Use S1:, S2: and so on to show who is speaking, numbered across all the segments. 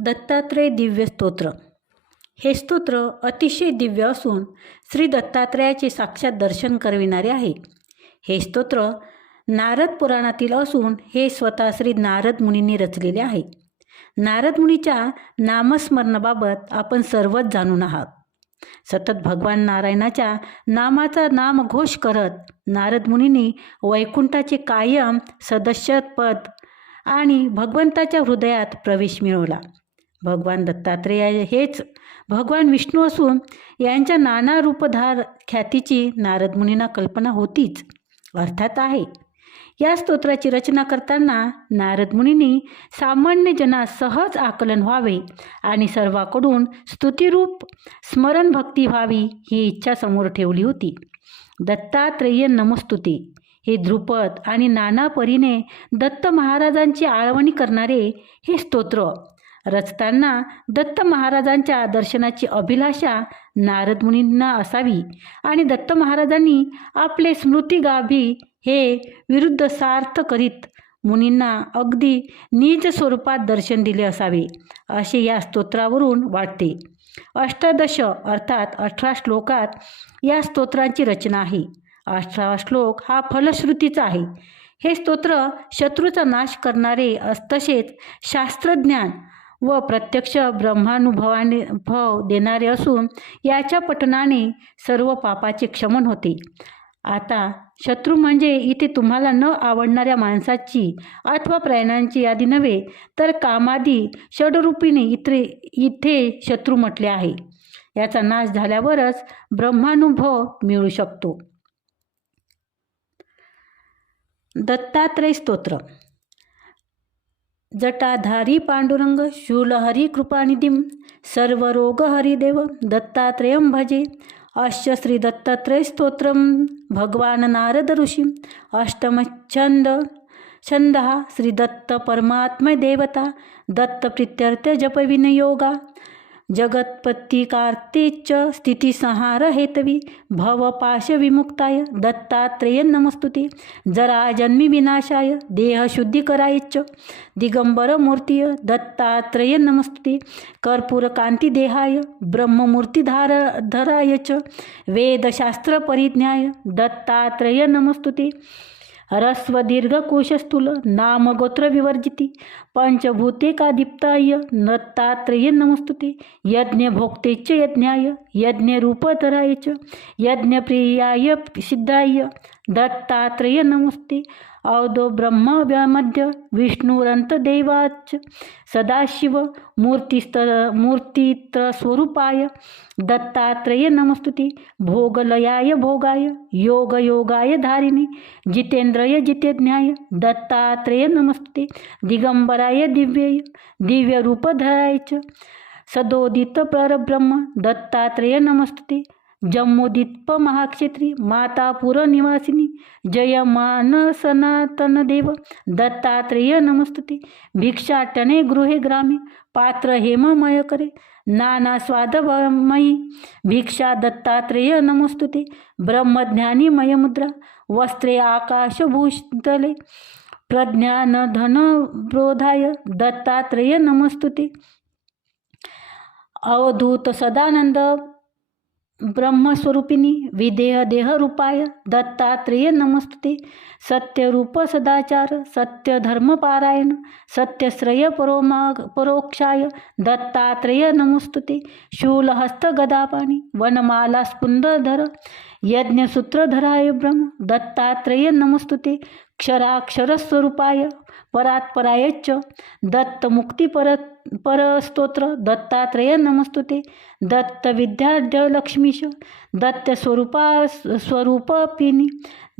S1: दत्तात्रय दिव्य स्तोत्र. हे स्तोत्र अतिशय दिव्य असून श्री दत्तात्रयाचे साक्षात दर्शन करविणारे आहे. हे स्तोत्र नारद पुराणातील असून हे स्वतः श्री नारद मुनींनी रचलेले आहे. नारद मुनीच्या नामस्मरणाबाबत आपण सर्वच जाणून आहात. सतत भगवान नारायणाच्या नामाचा नामघोष करत नारद मुनींनी वैकुंठाचे कायम सदस्यपद आणि भगवंताच्या हृदयात प्रवेश मिळवला. भगवान दत्तात्रेय हेच. भगवान विष्णू असून यांच्या नाना रूपधार ख्यातीची नारद मुनींना कल्पना होतीच अर्थात आहे. या स्तोत्राची रचना करताना नारद मुनींनी सामान्य जना सहज आकलन व्हावे आणि सर्वाकडून स्तुतिरूप स्मरण भक्ती व्हावी ही इच्छा समोर ठेवली होती. दत्तात्रेय नमस्तुती. हे ध्रुपद आणि नाना परीने दत्त महाराजांची आळवणी करणारे हे स्तोत्र रचताना दत्त महाराजांच्या दर्शनाची अभिलाषा नारद मुनींना असावी आणि दत्त महाराजांनी आपले स्मृतिगाभी हे विरुद्ध सार्थ करीत मुनींना अगदी निज स्वरूपात दर्शन दिले असावे असे या स्तोत्रावरून वाटते. अष्टादश अर्थात अठरा श्लोकात या स्तोत्रांची रचना आहे. अठरावा श्लोक हा फलश्रुतीचा आहे. हे स्तोत्र शत्रूचा नाश करणारे अस तसेच शास्त्रज्ञान व प्रत्यक्ष ब्रह्मानुभवाने भव देणारे असून याच्या पठणाने सर्व पापाचे क्षमन होते. आता शत्रू म्हणजे इथे तुम्हाला न आवडणाऱ्या माणसाची अथवा प्राण्यांची यादी नव्हे तर कामादी षडरूपीने इथे इथे शत्रू म्हटले आहे. याचा नाश झाल्यावरच ब्रह्मानुभव मिळू शकतो. दत्तात्रय स्तोत्र. जटाधारी पांडुरंग शूलहरी कृपानिधिं सर्वरोगहरिदेव दत्तात्रयं भजे अश्य श्री दत्तात्रय स्तोत्र भगवान नारद ऋषी अष्टमछंद छंद श्री दत्त परमात्मय देवता दत्त प्रित्यर्थ जप विनयोगा जगत्पत्ती कार्तेच स्थितिसंहार हेतवी भवपाश विमुक्ताय दत्तात्रेय नमस्तुते। जरा जन्मी विनाशाय देहशुद्धीकरायच दिगंबर मूर्तीय दत्तात्रेय नमस्तुते। कर्पूर कांती देहाय ब्रह्ममूर्तीधार धराय च वेदशास्त्र परिज्ञाय दत्तात्रेय नमस्तुते। ह्रस्व दीर्घ कोशस्थूल नामगोत्र विवर्जिती। पंचभूतेकादीप्ताय दत्तात्रेय नमस्तुते। यज्ञभोक्तेच यज्ञाय यज्ञरूपधराय च। यज्ञप्रियाय सिद्धाय। दत्तात्रेय नमस्ते अवधो ब्रह्मव्यमध्य विष्णुरन्तदेवाच्च सदाशिव मूर्तिस्त मूर्तित्रस्वरूपाय दत्तात्रेय नमस्तुते भोगलयाय भोगाय योगयोगाय धारिणे जितेंद्रय जितेज्ञाय दत्तात्रेय नमस्तुते दिगंबराय दिव्यय दिव्यरूपधराय च सदोदित परब्रह्म दत्तात्रेय नमस्तुते जम्मोदित्प महाक्षेत्री मातापुर निवासिनी जयमान सनातन देव दत्तात्रेय नमस्तुते। भिक्षाटने गृहे ग्रामे पात्र हेममय करे नाना स्वादमयी। भिक्षा दत्तात्रेय नमस्तुते। ब्रह्मज्ञानी मयमुद्रा वस्त्रे आकाशभूषितले। प्रज्ञान धन दत्तात्रेय नमस्तुते। अवधूत सदानंद ब्रह्मस्वरूपिणी विदेह देहरूपाय दत्तात्रेय नमस्ते सत्यरूप सदाचार सत्यधर्मपारायण सत्यश्रय परोमा परोक्षाय दत्तात्रेय नमस्तुते। शूलहस्त गदापाणी वनमाला स्पुंदधर यज्ञसूत्रधराय ब्रह्म दत्तात्रेय नमस्तुते। क्षराक्षरस्वरूपाय परात्परायच दत्तमुक्तिपरत परस्तोत्र दत्तात्रय नमस्तुते. दत्त विद्याढ्यलक्ष्मीश दत्त स्वरूपा स्वरूपपिनी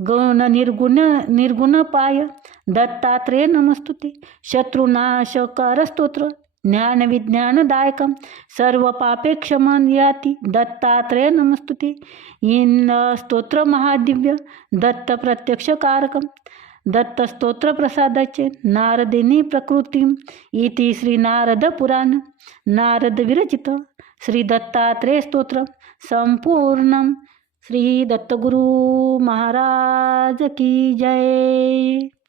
S1: गण निर्गुण निर्गुणपाय दत्तात्रय नमस्तुते. शत्रुनाशकारस्तोत्र ज्ञानविज्ञानदायकं सर्व पापे क्षमन याती दत्तात्रेय नमस्तुते. इन स्तोत्र महादिव्य दत्त दत्तस्तोत्रप्रसादाचे नारदिनी प्रकृतीम इति श्री नारद पुराण नारद विरचित श्री दत्तात्रेय स्तोत्र संपूर्ण श्री दत्तगुरु महाराज की जय।